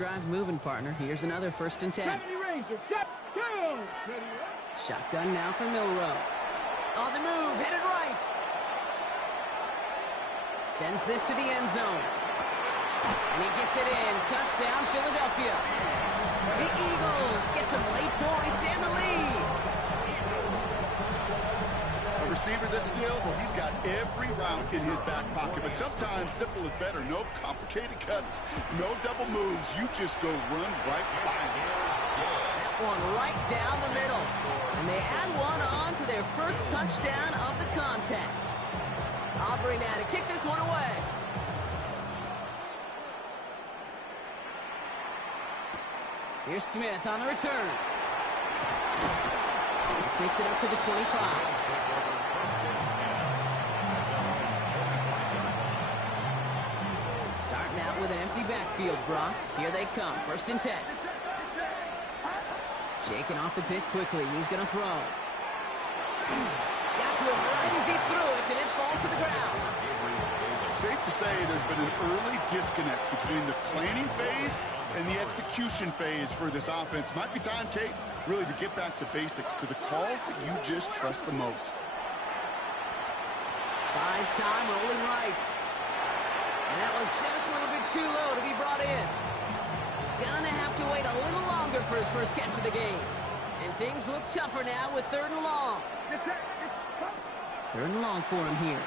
Drive moving, partner. Here's another 1st and 10. Shotgun now for Milrow. On the move, headed right. Sends this to the end zone. And he gets it in. Touchdown, Philadelphia. The Eagles get some late points and the lead. A receiver this skilled, well, he's got every route in his back pocket. But sometimes simple is better. No complicated cuts, no double moves. You just go run right by him. That one right down the middle. And they add one on to their first touchdown of the contest. Aubrey now to kick this one away. Here's Smith on the return. This makes it up to the 25. Starting out with an empty backfield, Brock. Here they come. 1st and 10. Shaking off the pick quickly. He's going to throw. Got to him right as he threw it, and it falls to the ground. Safe to say there's been an early disconnect between the planning phase and the execution phase for this offense. Might be time, Kate, really to get back to basics, to the calls that you just trust the most. Buys time, rolling right. And that was just a little bit too low to be brought in. Gonna have to wait a little longer for his first catch of the game. And things look tougher now with 3rd and long. 3rd and long for him here.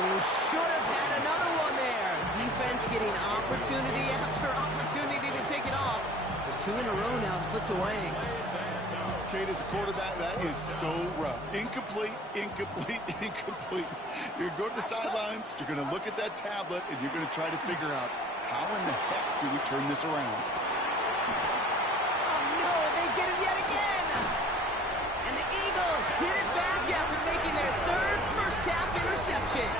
Oh, should have had another one there. Defense getting opportunity after opportunity to pick it off. But 2 in a row now have slipped away. Kate, as a quarterback, that is so rough. Incomplete, incomplete, incomplete. You're going to go to the sidelines, you're going to look at that tablet, and you're going to try to figure out how in the heck do we turn this around. Oh, no, they get him yet again. And the Eagles get it back after making their 3rd first-half interception.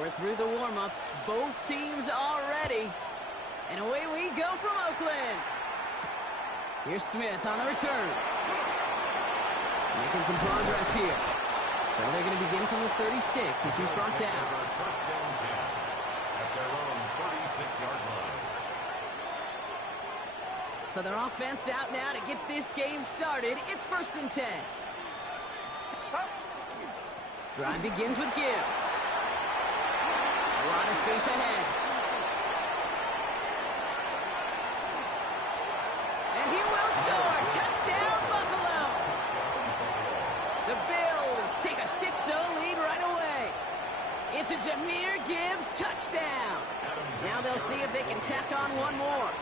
We're through the warm-ups. Both teams are ready. And away we go from Oakland. Here's Smith on the return. Making some progress here. So they're going to begin from the 36 as he's brought down. First down 10 at their own 36-yard line. So their offense out now to get this game started. It's 1st and 10. Drive begins with Gibbs. A lot of space ahead. And he will score. Touchdown, Buffalo. The Bills take a 6-0 lead right away. It's a Jahmyr Gibbs touchdown. Now they'll see if they can tack on one more.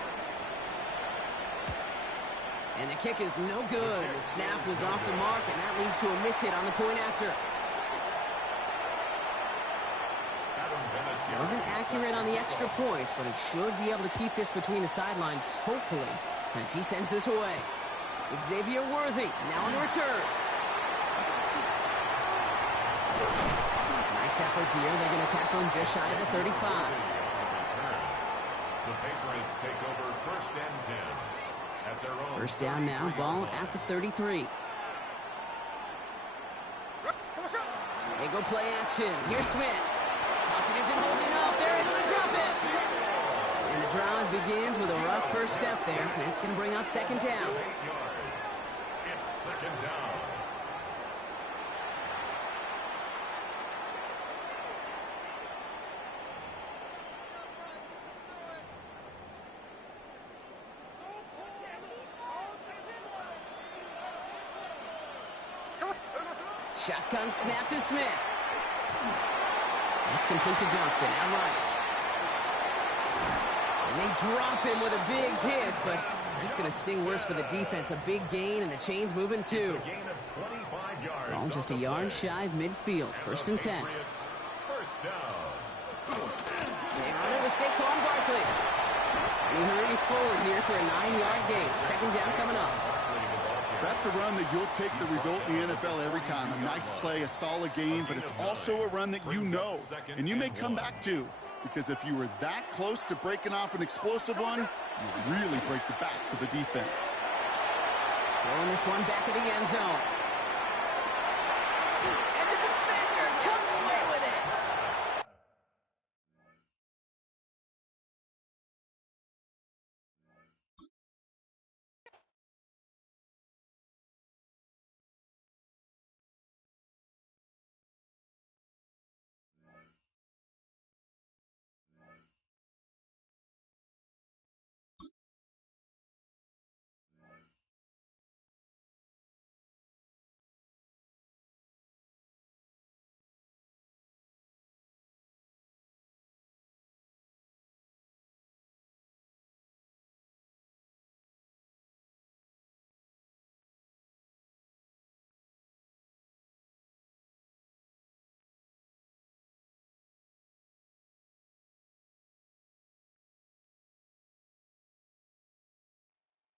And the kick is no good. The snap was off the mark, and that leads to a miss hit on the point after. Wasn't accurate on the extra point, but he should be able to keep this between the sidelines, hopefully, as he sends this away. Xavier Worthy, now on the return. Nice effort here. They're going to tackle him just shy of the 35. The Patriots take over 1st and 10 at their own. First down now, ball at the 33. They go play action. Here's Smith. Pocket isn't holding up. They're able to drop it. And the drive begins with a rough first step there. That's going to bring up second down. 8 yards. It's second down. Shotgun snap to Smith. That's complete to Johnston, out right. And they drop him with a big hit, but it's going to sting worse for the defense. A big gain, and the chain's moving too. It's a gain of 25 yards. Ball just a yard shy of midfield. First and 10. First down. They run it with Saquon Barkley. And he hurries forward here for a 9-yard gain. Second down coming up. That's a run that you'll take the result in the NFL every time. A nice play, a solid game, but it's also a run that you know, and you may come back to, because if you were that close to breaking off an explosive one, you really break the backs of the defense. Throwing this one back of the end zone. And the defender comes away with it.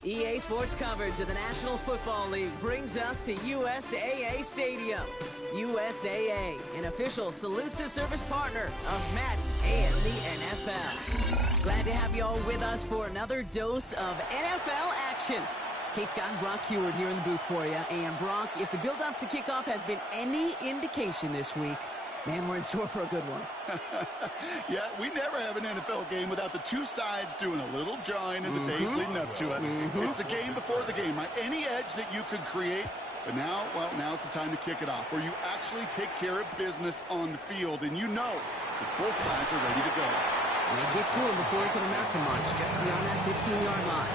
EA Sports coverage of the National Football League brings us to USAA Stadium. USAA, an official salute-to-service partner of Madden and the NFL. Glad to have you all with us for another dose of NFL action. Kate Scott and Brock Heward here in the booth for you. And Brock, if the build-up to kickoff has been any indication this week, man, we're in store for a good one. Yeah, we never have an NFL game without the two sides doing a little jawing in the days leading up to it. It's a game before the game, right? Any edge that you could create. But now, well, now it's the time to kick it off, where you actually take care of business on the field, and you know that both sides are ready to go. And they get to him before he can amount to much, just beyond that 15-yard line.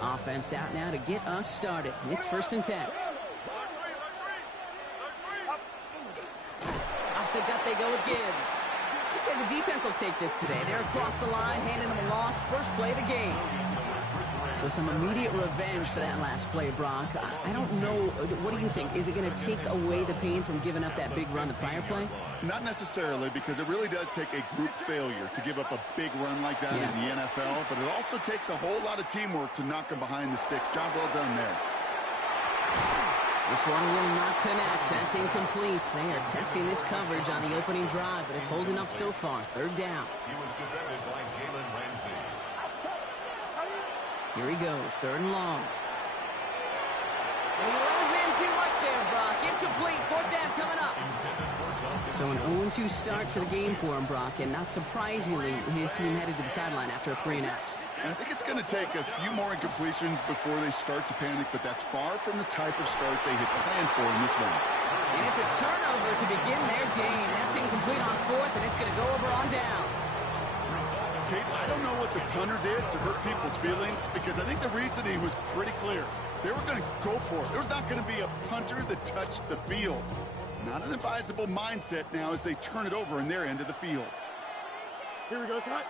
Offense out now to get us started. It's first and 10. Off the gut they go with Gibbs. I'd say the defense will take this today. They're across the line, handing them a loss. First play of the game. So some immediate revenge for that last play, Brock. I don't know. What do you think? Is it going to take away the pain from giving up that big run the prior play? Not necessarily, because it really does take a group failure to give up a big run like that in the NFL, but it also takes a whole lot of teamwork to knock them behind the sticks. Job well done there. This one will not connect. That's incomplete. They are testing this coverage on the opening drive, but it's holding up so far. Third down. He was defended by Jalen Ramsey. Here he goes, third and long. And he allows man too much there, Brock. Incomplete, fourth down coming up. So an 0-2 start to the game for him, Brock, and not surprisingly, his team headed to the sideline after a 3-and-out. I think it's going to take a few more incompletions before they start to panic, but that's far from the type of start they had planned for in this one. And it's a turnover to begin their game. That's incomplete on fourth, and it's going to go over on downs. Kate, I don't know what the punter did to hurt people's feelings, because I think the reasoning was pretty clear. They were going to go for it. There was not going to be a punter that touched the field. Not an advisable mindset now as they turn it over in their end of the field. Here we go, Scott.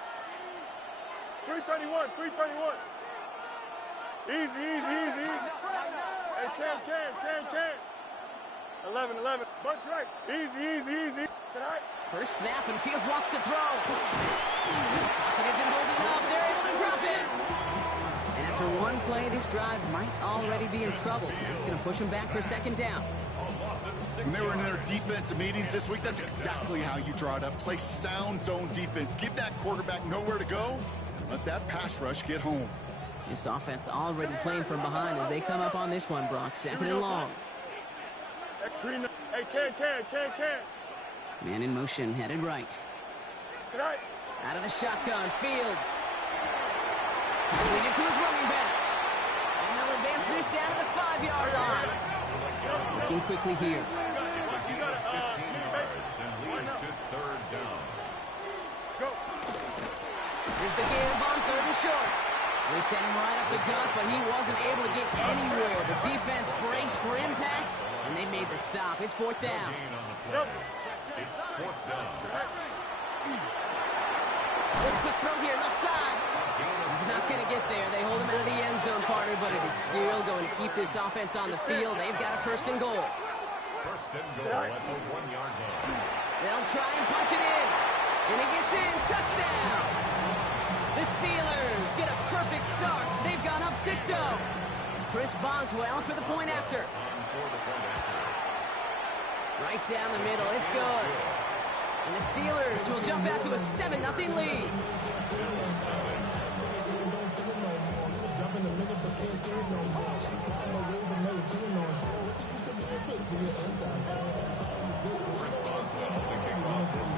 331, 331. Easy. Hey, can. 11. Bunch right. Easy. Sit high. First snap, and Fields wants to throw. Pocket isn't holding up. They're able to drop it. And after one play, this drive might already be in trouble. That's going to push him back for second down. A loss of When they were in their defensive meetings this week, that's exactly how you draw it up. Play sound zone defense. Give that quarterback nowhere to go. Let that pass rush get home. This offense already playing from behind as they come up on this one, Brock. Second and long. Hey, can. Man in motion, headed right. Out of the shotgun, Fields. Lead it to his running back. And they'll advance this down to the 5-yard line. Looking quickly here. It's a gain of 15 yards and leads to third down. Go. Here's the give on 3rd and short. They sent him right up the gut, but he wasn't able to get anywhere. The defense braced for impact, and they made the stop. It's 4th down. Gain on the play. It's 4th down. Quick throw here, left side. He's not going to get there. They hold him out of the end zone, partner, but it is still going to keep this offense on the field. They've got a 1st and goal. 1st and goal at the 1-yard line. They'll try and punch it in. And he gets in. Touchdown. The Steelers get a perfect start. They've gone up 6-0. Chris Boswell for the point after. Right down the middle. It's good. And the Steelers will jump out to a 7-0 lead.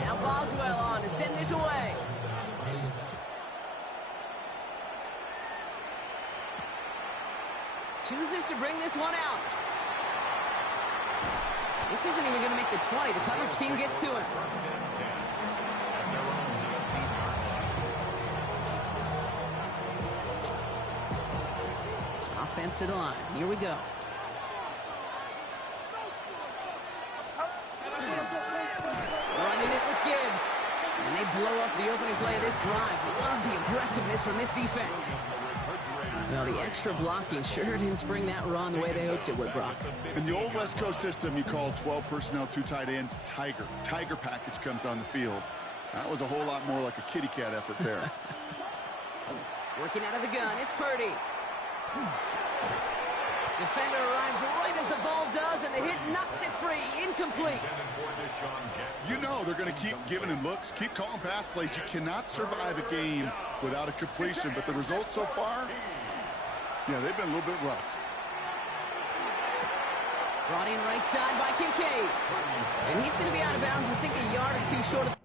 Now Boswell on to send this away. Chooses to bring this one out. This isn't even going to make the 20. The coverage team gets to him. Offense to the line. Here we go. Running it with Gibbs. And they blow up the opening play of this drive. Love the aggressiveness from this defense. Well, the extra blocking sure didn't spring that run the way they hoped it would, Brock. In the old West Coast system, you call 12 personnel, 2 tight ends, Tiger. Tiger package comes on the field. That was a whole lot more like a kitty cat effort there. Working out of the gun, it's Purdy. Defender arrives right as the ball does, and the hit knocks it free. Incomplete. You know they're going to keep giving him looks, keep calling pass plays. You cannot survive a game without a completion, but the results so far, yeah, they've been a little bit rough. Brought in right side by Kincaid. And he's going to be out of bounds, I think, a yard or 2 short of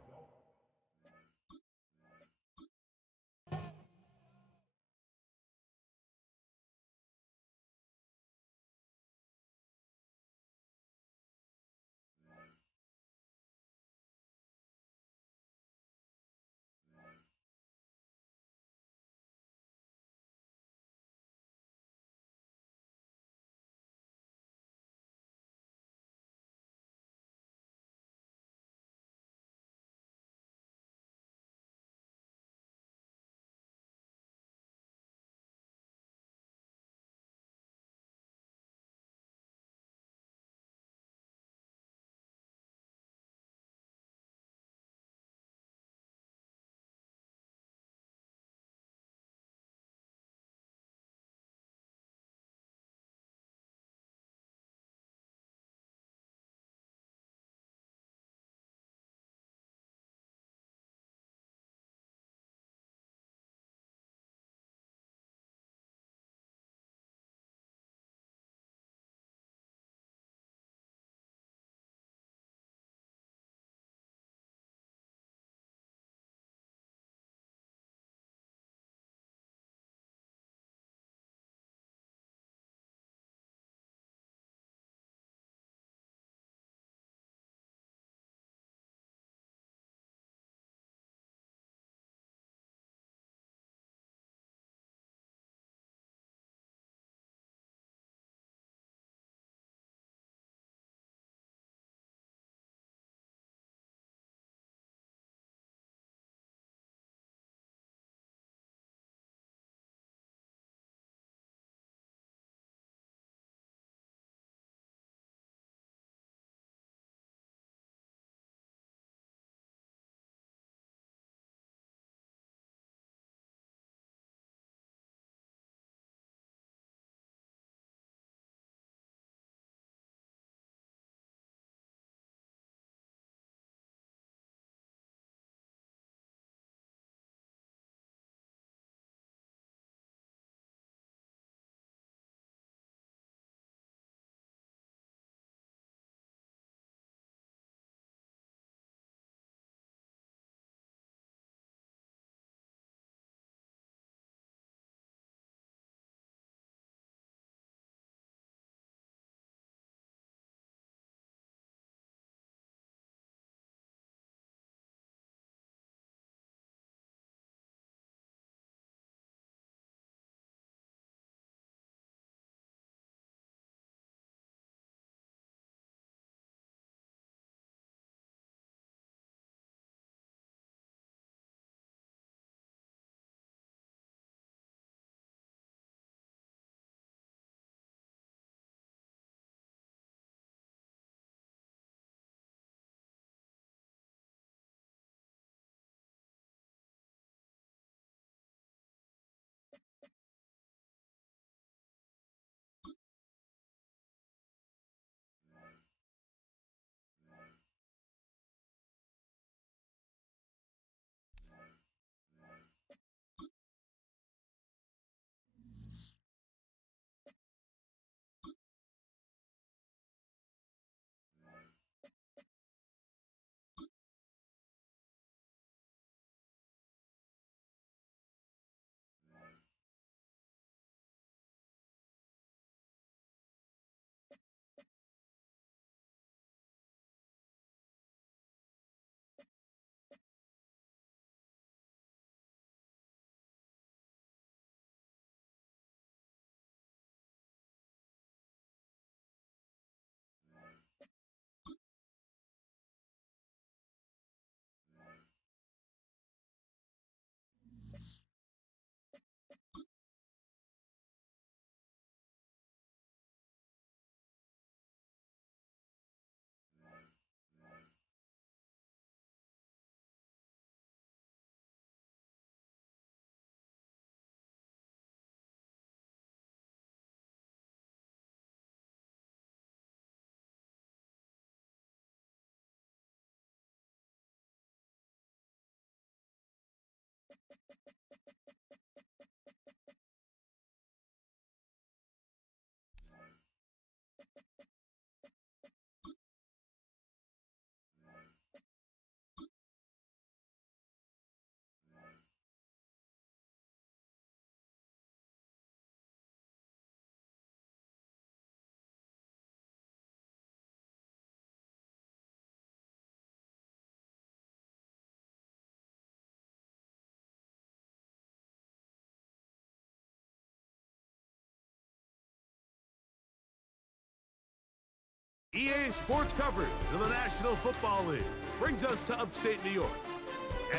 EA Sports coverage of the National Football League brings us to upstate New York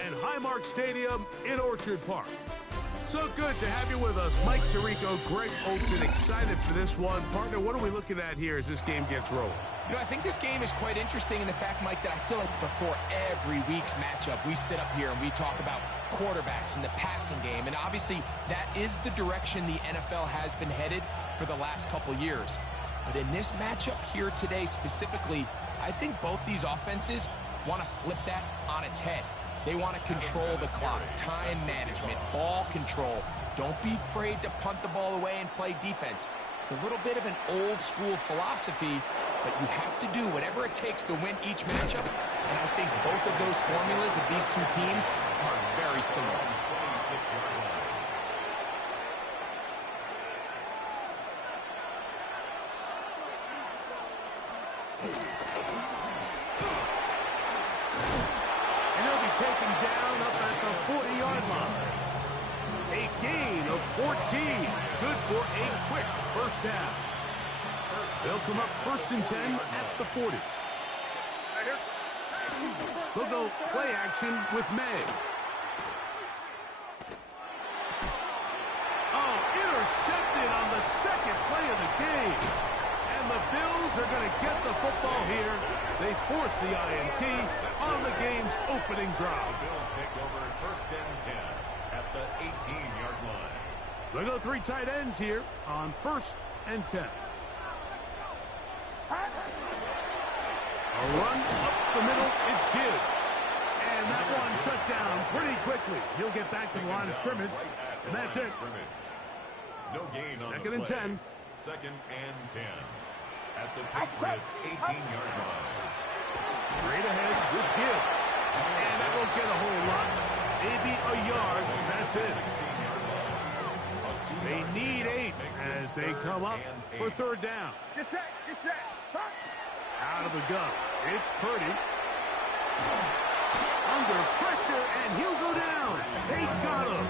and Highmark Stadium in Orchard Park. So good to have you with us. Mike Tirico, Greg Olsen, excited for this one. Partner, what are we looking at here as this game gets rolling? You know, I think this game is quite interesting in the fact, Mike, that I feel like before every week's matchup, we sit up here and we talk about quarterbacks and the passing game. And obviously, that is the direction the NFL has been headed for the last couple years. But in this matchup here today specifically, I think both these offenses want to flip that on its head. They want to control the clock, time management, ball control. Don't be afraid to punt the ball away and play defense. It's a little bit of an old school philosophy, but you have to do whatever it takes to win each matchup. And I think both of those formulas of these two teams are very similar. Taken down up at the 40-yard line. A gain of 14. Good for a quick first down. They'll come up 1st and 10 at the 40. They'll go play action with May. Oh, intercepted on the second play of the game. And the Bills are going to get the football here. They force the INT on the game's opening drive. The Bills take over 1st and 10 at the 18-yard line. They go 3 tight ends here on 1st and 10. A run up the middle, it's Gibbs. And that one shut down pretty quickly. He'll get back to the line of scrimmage, and that's it. No gain on 2nd and 10. 2nd and 10 at the Patriots' 18-yard line. Straight ahead with Gibbs. And that won't get a whole lot. Maybe a yard. That's it. They need 8 as they come up for 3rd down. Get set. Get set. Out of the gun. It's Purdy. Under pressure, and he'll go down. They got him.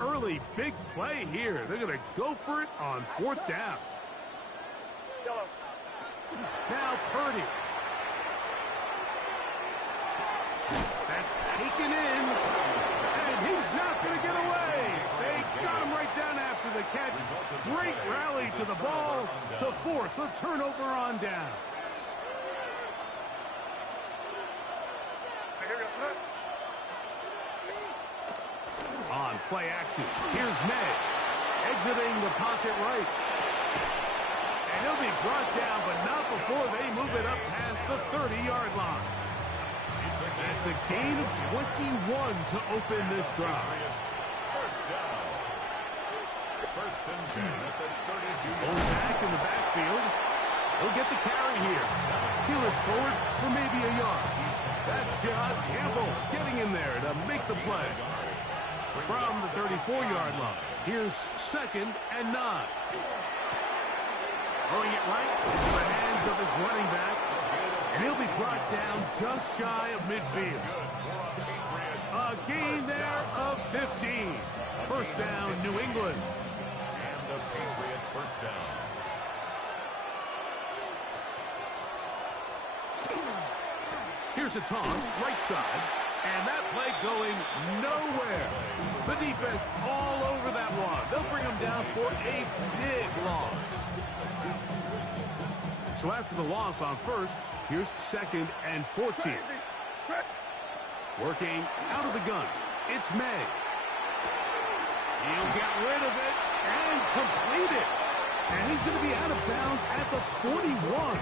Early big play here. They're going to go for it on 4th down. Now Purdy. That's taken in. And he's not going to get away. They got him right down after the catch. Great rally to the ball to force a turnover on down. On play action, here's May, exiting the pocket right. And he'll be brought down, but not before they move it up past the 30-yard line. That's a gain of 21 to open this drive. 1st down. 1st and 10 at the 32. Goes back in the backfield. He'll get the carry here. He looks forward for maybe a yard. That's John Campbell getting in there to make the play. From the 34-yard line, here's 2nd and 9. Throwing it right into the hands of his running back, and he'll be brought down just shy of midfield. A gain there of 15. 1st down, New England. And the Patriot 1st down. Here's a toss, right side. And that play going nowhere. The defense all over that one. They'll bring him down for a big loss. So after the loss on 1st, here's 2nd and 14. Working out of the gun. It's May. He'll get rid of it and complete it. And he's going to be out of bounds at the 41.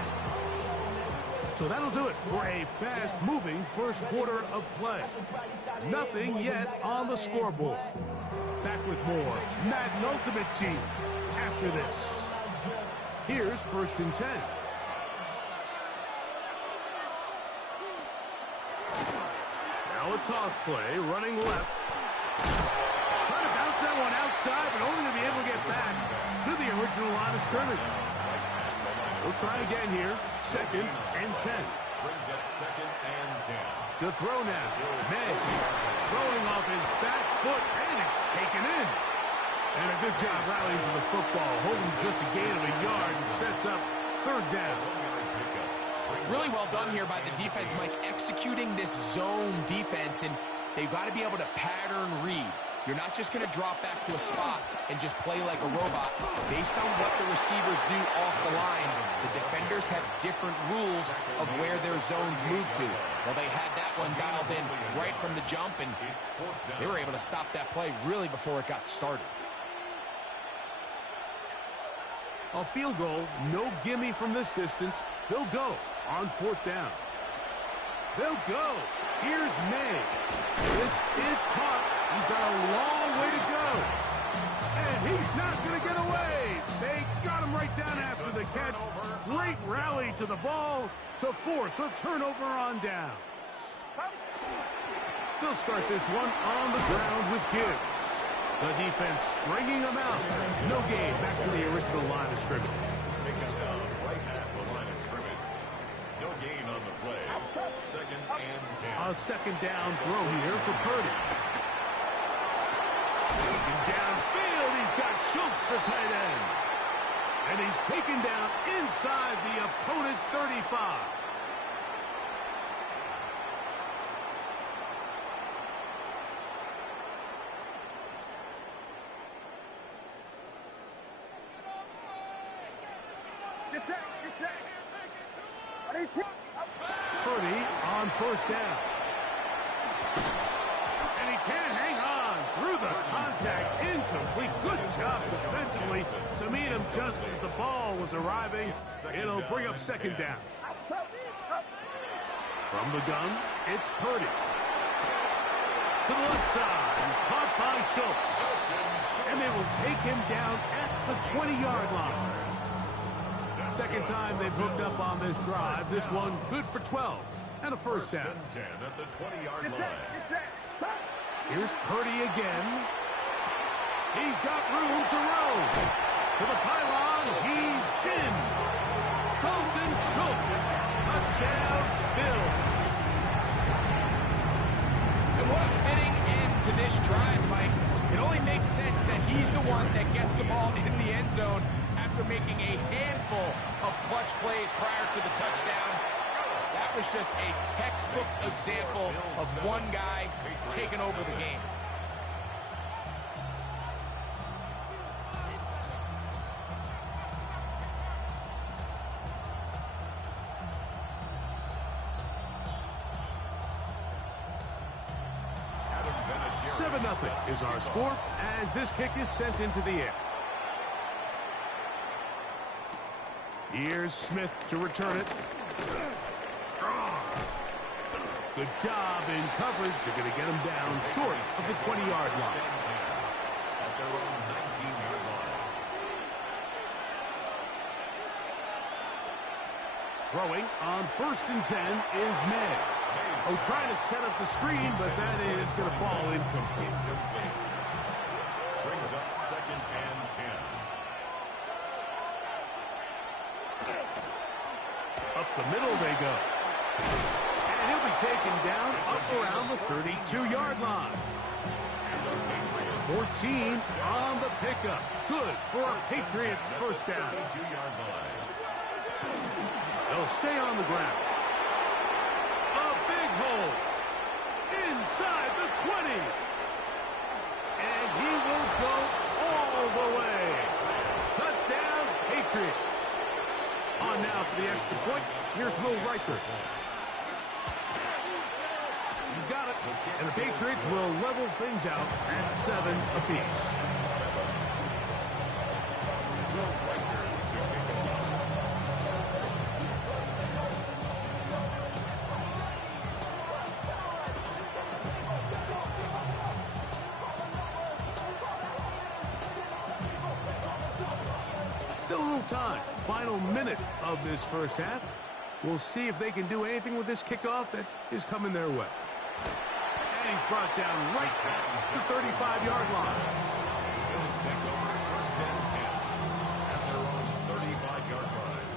So that'll do it for a fast-moving first quarter of play. Nothing yet on the scoreboard. Back with more Madden Ultimate Team after this. Here's 1st and 10. Now a toss play, running left. Trying to bounce that one outside, but only to be able to get back to the original line of scrimmage. We'll try again here, 2nd and 10. Brings up 2nd and 10. To throw now. May throwing off his back foot, and it's taken in. And a good job rallying to the football, holding just a gain of a yard and sets up 3rd down. Really well done here by the defense, Mike, executing this zone defense, and they've got to be able to pattern read. You're not just going to drop back to a spot and just play like a robot. Based on what the receivers do off the line, the defenders have different rules of where their zones move to. Well, they had that one dialed in right from the jump, and they were able to stop that play really before it got started. A field goal, no gimme from this distance. They'll go on 4th down. They'll go. Here's May. This is caught. He's got a long way to go. And he's not going to get away. They got him right down after the catch. Great rally to the ball to force a turnover on down. They'll start this one on the ground with Gibbs. The defense stringing them out. No gain. Back to the original line of scrimmage. Take him down right at the line of scrimmage. No gain on the play. 2nd and 10. A 2nd down throw here for Purdy. Taken downfield. He's got Schultz, the tight end. And he's taken down inside the opponent's 35. Purdy on 1st down. And he can't hang on through the contact. Incomplete. Good job defensively to meet him just as the ball was arriving. It'll bring up 2nd down. From the gun, it's Purdy. To the left side, and caught by Schultz. And they will take him down at the 20-yard line. 2nd time they've hooked up on this drive. This one good for 12 and a 1st down. 10 at the 20-yard line. Here's Purdy again. He's got room to roll. To the pylon, he's in. Dalton Schultz. Touchdown, Bills. And what a fitting end to this drive, Mike. It only makes sense that he's the one that gets the ball in the end zone after making a handful of clutch plays prior to the touchdown. That was just a textbook example of one guy taking over the game. Nothing is our score as this kick is sent into the air. Here's Smith to return it. Good job in coverage. They're going to get him down short of the 20-yard line. At their own 19-yard line. Throwing on 1st and 10 is May. Oh, trying to set up the screen, but that is going to fall incomplete. Brings up 2nd and 10. Up the middle they go. And he'll be taken down up around the 32-yard line. 14 on the pickup. Good for a Patriots 1st down. 32-yard line. They'll stay on the ground. Hole inside the 20, and he will go all the way. Touchdown, Patriots. On now for the extra point. Here's Will Riker. He's got it, and the Patriots will level things out at 7 apiece. Still a little time. Final minute of this 1st half. We'll see if they can do anything with this kickoff that is coming their way. And he's brought down right at the 35-yard line. Bills take over 1st and 10 at their own 35-yard line.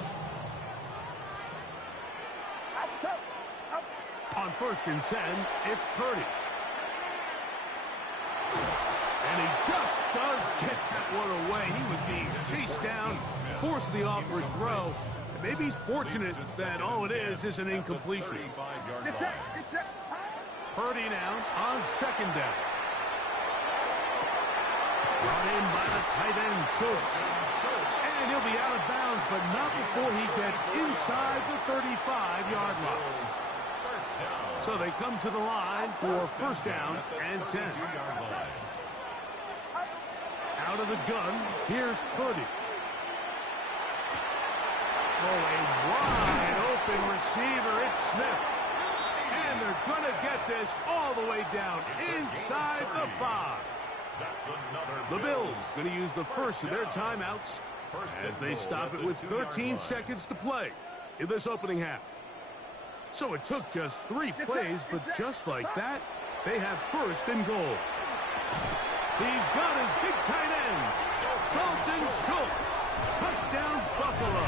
first and 10, it's Purdy. And he just does get that one away. He was being chased down, forced the awkward throw. And maybe he's fortunate that all it is an incompletion. Purdy now on second down. Brought in by the tight end, Schultz. And he'll be out of bounds, but not before he gets inside the 35-yard line. So they come to the line for first down and 10. Out of the gun, here's Purdy. Oh, a wide open receiver, it's Smith. And they're going to get this all the way down inside the 5. The Bills going to use the first of their timeouts as they stop it with 13 seconds to play in this opening half. So it took just 3 plays, but just like that, they have first and goal. He's got his big tight end, Dalton Schultz. Touchdown, Buffalo.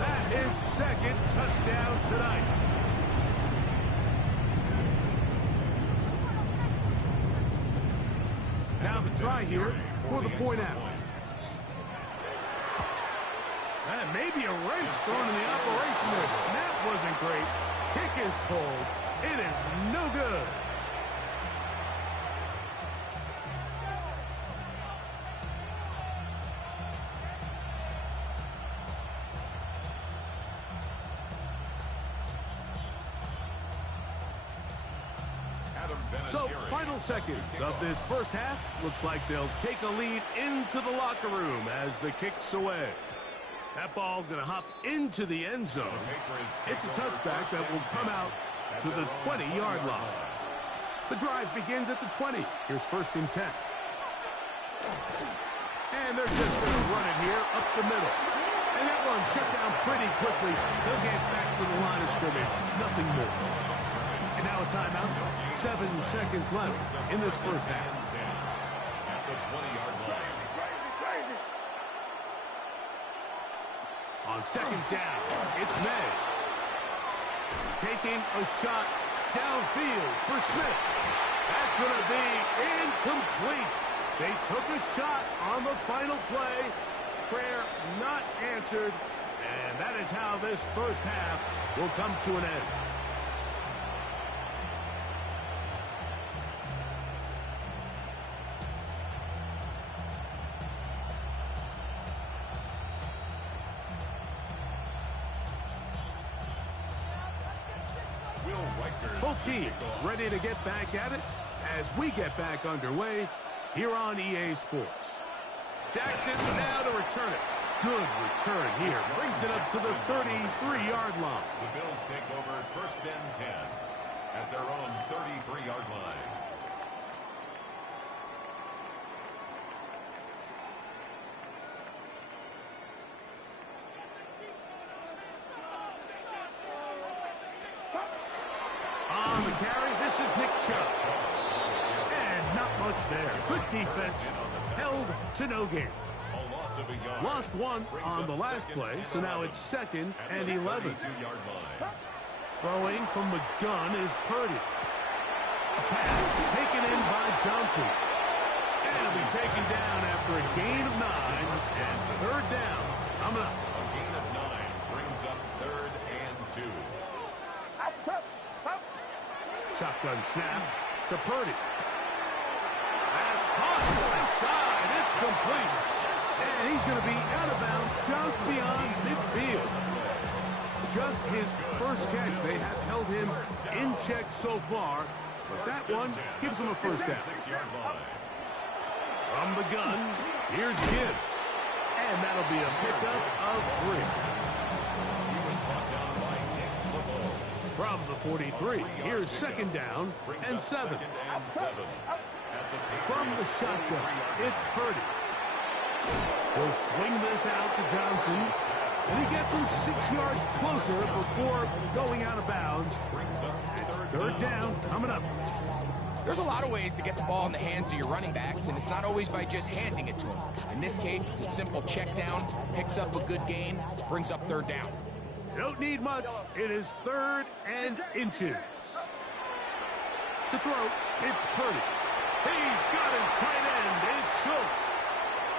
That is second touchdown tonight. Now the try here for the point out. And maybe a wrench thrown in the operation there. Snap wasn't great. Kick is pulled. It is no good. So, final seconds of this first half. Looks like they'll take a lead into the locker room as the kick's away. That ball going to hop into the end zone. It's a touchback that will come out to the 20-yard line. The drive begins at the 20. Here's first and 10. And they're just going to run it here up the middle. And that one shut down pretty quickly. They'll get back to the line of scrimmage. Nothing more. And now a timeout. 7 seconds left in this first half. At the 20-yard line. On second down, it's May. Taking a shot downfield for Smith. That's going to be incomplete. They took a shot on the final play. Prayer not answered. And that is how this first half will come to an end. Both teams ready to get back at it as we get back underway here on EA Sports. Jackson now to return it. Good return here. Brings it up to the 33-yard line. The Bills take over first and 10 at their own 33-yard line. On the carry, this is Nick Chubb. And not much there. Good defense. Held to no gain. Lost one on the last play, so now it's second and 11. Throwing from the gun is Purdy. A pass taken in by Johnson. And it'll be taken down after a gain of 9 and third down. Coming up. A gain of 9 brings up third and 2. Shotgun snap to Purdy. That's caught left side. It's complete. And he's going to be out of bounds just beyond midfield. Just his first catch. They have held him in check so far, but that one gives him a first down. From the gun, here's Gibbs. And that'll be a pickup of 3. From the 43, here's second down and 7. From the shotgun, it's Purdy. He'll swing this out to Johnson, and he gets him 6 yards closer before going out of bounds. It's third down coming up. There's a lot of ways to get the ball in the hands of your running backs, and it's not always by just handing it to them. In this case, it's a simple check down, picks up a good gain, brings up third down. Don't need much. It is 3rd and inches. To throw, it's Purdy. He's got his tight end. It's Schultz.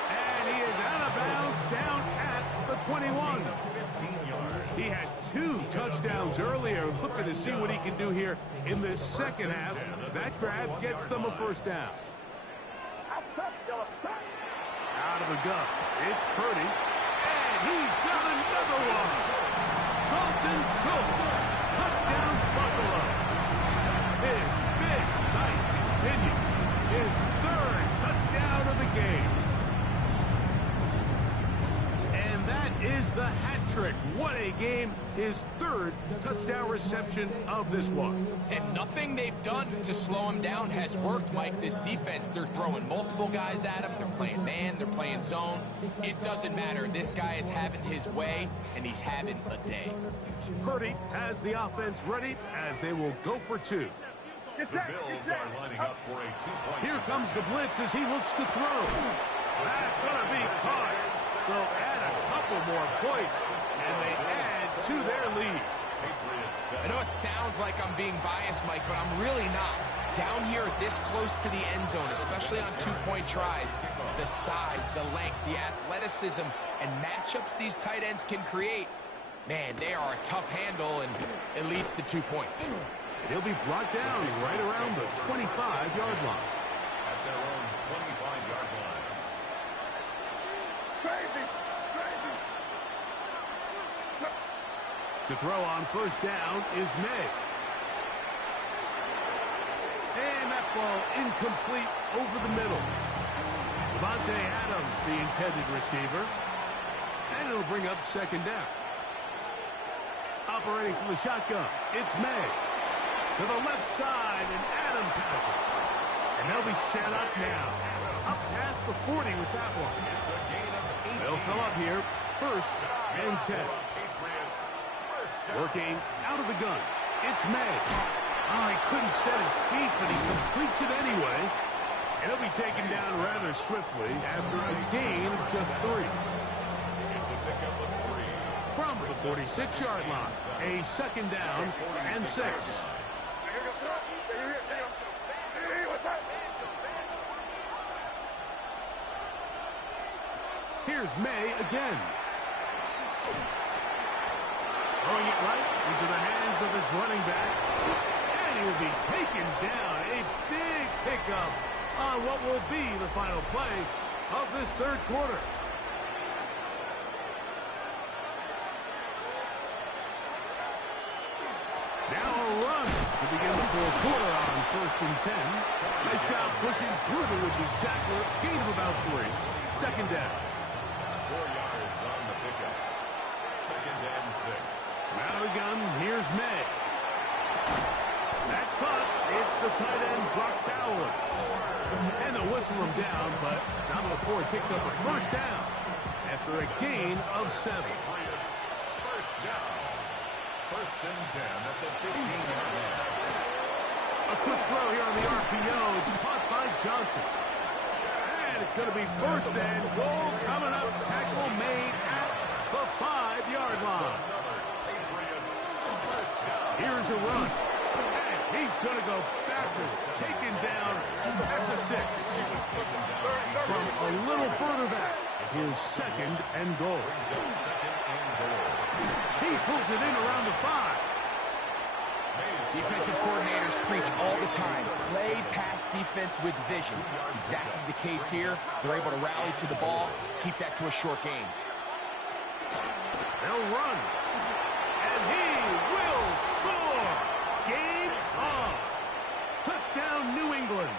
And he is out of bounds down at the 21. He had 2 touchdowns earlier. Looking to see what he can do here in this second half. That grab gets them a first down. Out of the gun, it's Purdy. And he's got another one. Dalton Schultz. Touchdown, Buffalo. His big night continues. His 3rd touchdown of the game. And that is the hat trick. What a game. His 3rd touchdown reception of this one. And nothing they've done to slow him down has worked, Mike. This defense, they're throwing multiple guys at him. They're playing man. They're playing zone. It doesn't matter. This guy is having his way, and he's having a day. Purdy has the offense ready as they will go for 2. The Bills are lining up for a 2-point. Here comes the blitz as he looks to throw. That's going to be caught. So add a couple more points, and they add to their lead. I know it sounds like I'm being biased, Mike, but I'm really not. Down here this close to the end zone, especially on 2-point tries, the size, the length, the athleticism, and matchups these tight ends can create, man, they are a tough handle, and it leads to 2 points. He'll be brought down right around the 25-yard line. At their own 25-yard line. Crazy. To throw on first down is May. And that ball incomplete over the middle. Devontae Adams, the intended receiver. And it'll bring up second down. Operating from the shotgun, it's May. To the left side, and Adams has it. And they'll be set up now. Up past the 40 with that one. It's a gain of 18. They'll come up here, 1st and 10. Patriots. First down. Working out of the gun. It's May. Oh, he couldn't set his feet, but he completes it anyway. And he'll be taken down rather swiftly after a gain of just 3. It's a pickup of 3. From the 46-yard line, a second down and 6. Here's May again. Throwing it right into the hands of his running back. And he will be taken down. A big pickup on what will be the final play of this 3rd quarter. Now a run to begin the 4th quarter on 1st and 10. Nice job pushing through the would-be tackler. Gain of about 3. Second down. 4 yards on the pickup. Second and 6. Out of the gun, here's May. That's caught. It's the tight end, Brock Bowers. And they'll whistle him down, but not before he picks up a first down after a gain of 7. Patriots. First down. 1st and 10 at the 15-yard line. A quick throw here on the RPO. It's caught by Johnson. And it's going to be 1st and goal coming up. Tackle made at the 5-yard line. Patriots. First down. Here's a run. And he's going to go backwards. Taken down at the 6. From a little further back, his 2nd and goal. Second and goal. He pulls it in around the 5. Defensive coordinators preach all the time, play pass defense with vision. It's exactly the case here. They're able to rally to the ball, keep that to a short game. They'll run. And he will score. Game on. Touchdown, New England.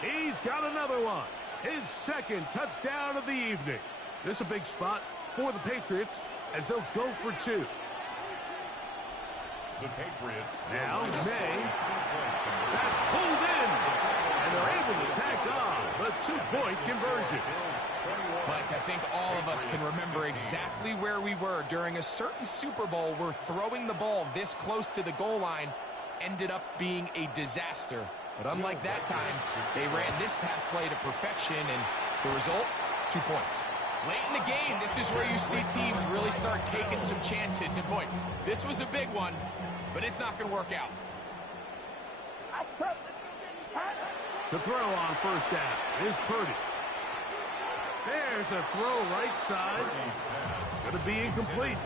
He's got another one. His 2nd touchdown of the evening. This is a big spot for the Patriots as they'll go for 2. The Patriots. Now, May. That's pulled in. And they're able to tack on the 2-point conversion. Mike, I think all of us can remember exactly where we were during a certain Super Bowl where throwing the ball this close to the goal line ended up being a disaster. But unlike that time, they ran this pass play to perfection, and the result, 2 points. Late in the game, this is where you see teams really start taking some chances. And boy, this was a big one, but it's not going to work out. To throw on first down is Purdy. There's a throw right side. Going to be incomplete.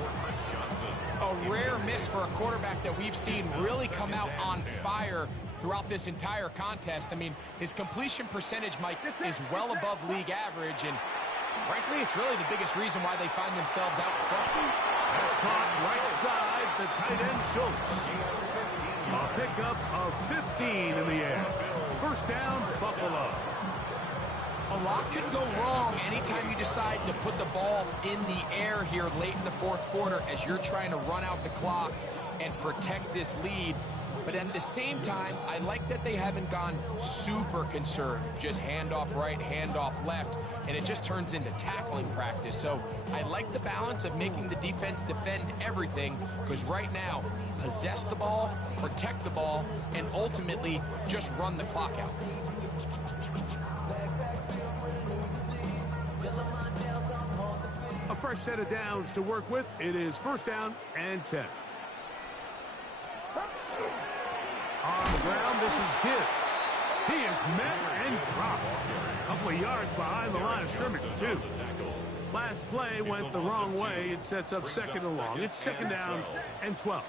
A rare miss for a quarterback that we've seen really come out on fire throughout this entire contest. I mean, his completion percentage, Mike, is well above league average, and frankly, it's really the biggest reason why they find themselves out front. That's caught right side, the tight end Schultz. A pickup of 15 in the air. First down, Buffalo. A lot could go wrong anytime you decide to put the ball in the air here late in the fourth quarter as you're trying to run out the clock and protect this lead. But at the same time, I like that they haven't gone super conservative, just handoff right, handoff left, and it just turns into tackling practice. So I like the balance of making the defense defend everything, because right now, possess the ball, protect the ball, and ultimately just run the clock out. A fresh set of downs to work with. It is first down and 10. On the ground, this is Gibbs. He is met and dropped. A couple of yards behind the line of scrimmage, too. Last play went the wrong way. It sets up second and long. It's second down and 12.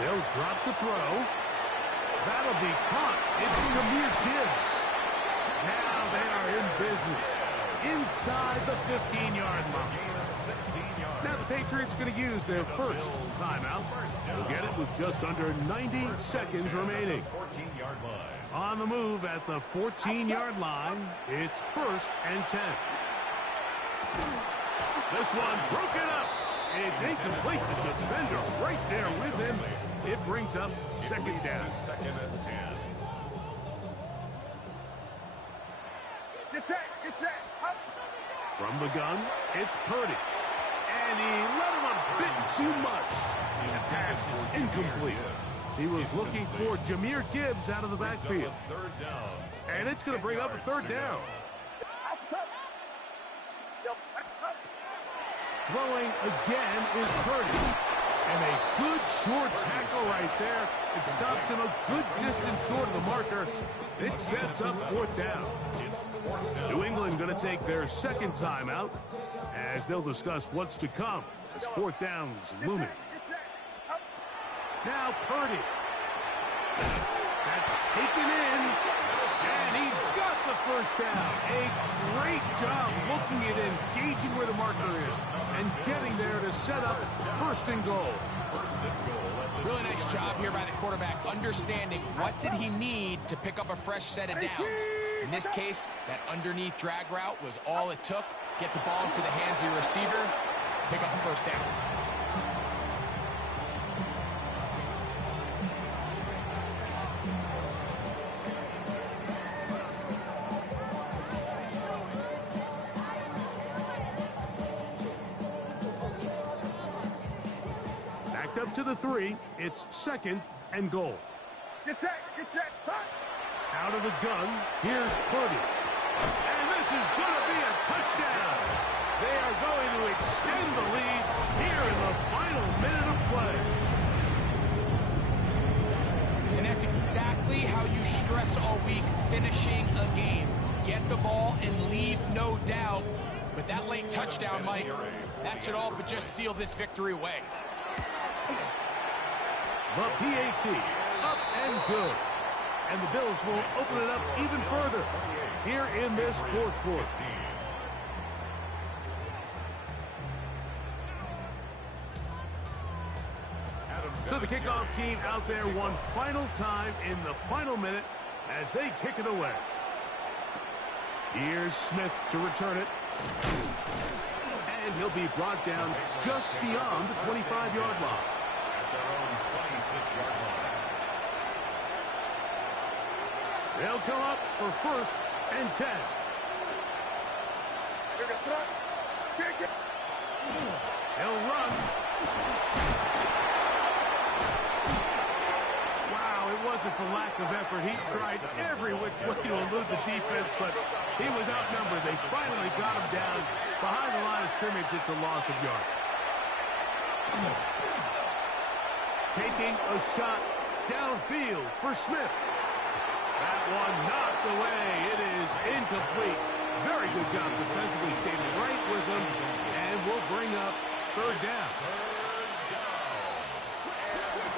They'll drop to throw. That'll be caught. It's Jahmyr Gibbs. Now they are in business inside the 15-yard line. Now the Patriots going to use their first timeout. They'll get it with just under 90 seconds remaining. On the move at the 14-yard line, it's first and 10. This one broken up. It's incomplete. The defender right there with him. It brings up second down. Second and 10. Get set, get set. Up. From the gun, it's Purdy. And he let him a bit too much. The pass is incomplete. He was looking for Jahmyr Gibbs out of the backfield. Third down. And it's going to bring up a third down. Throwing again is Purdy. And a good short tackle right there. It stops him a good distance short of the marker. It sets up fourth down. New England going to take their second timeout as they'll discuss what's to come as fourth down is looming. Now Purdy. That's taken in. And he's got the first down. A great job looking at engaging where the marker is and getting there to set up first and goal. Really nice job here by the quarterback, understanding what did he need to pick up a fresh set of downs. In this case, that underneath drag route was all it took. Get the ball into the hands of your receiver, pick up the first down. Backed up to the 3, it's second and goal. Get set, get set. Out of the gun, here's Purdy. And this is going to be a touchdown. They are going to extend the lead here in the final minute of play. And that's exactly how you stress all week, finishing a game. Get the ball and leave no doubt. But that late touchdown, Mike, that should all but just seal this victory away. The PAT, up and good. And the Bills will open it up even further here in this fourth quarter. So the kickoff team out there one final time in the final minute as they kick it away. Here's Smith to return it. And he'll be brought down just beyond the 25-yard line. At their own 26-yard line. They'll come up for first and 10. He'll run. Wow, it was wasn't for lack of effort. He tried every which way to elude the defense, but he was outnumbered. They finally got him down behind the line of scrimmage. It's a loss of yards. Taking a shot downfield for Smith. That one knocked away. It is incomplete. Very good job defensively, staying right with him, and will bring up third down.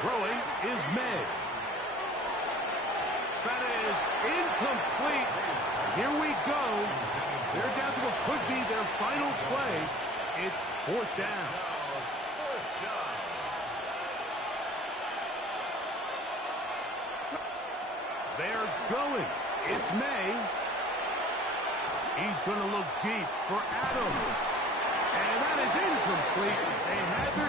Throwing is May. That is incomplete. Here we go. They're down to what could be their final play. It's fourth down. They're going. It's May. He's going to look deep for Adams. And that is incomplete. They had their...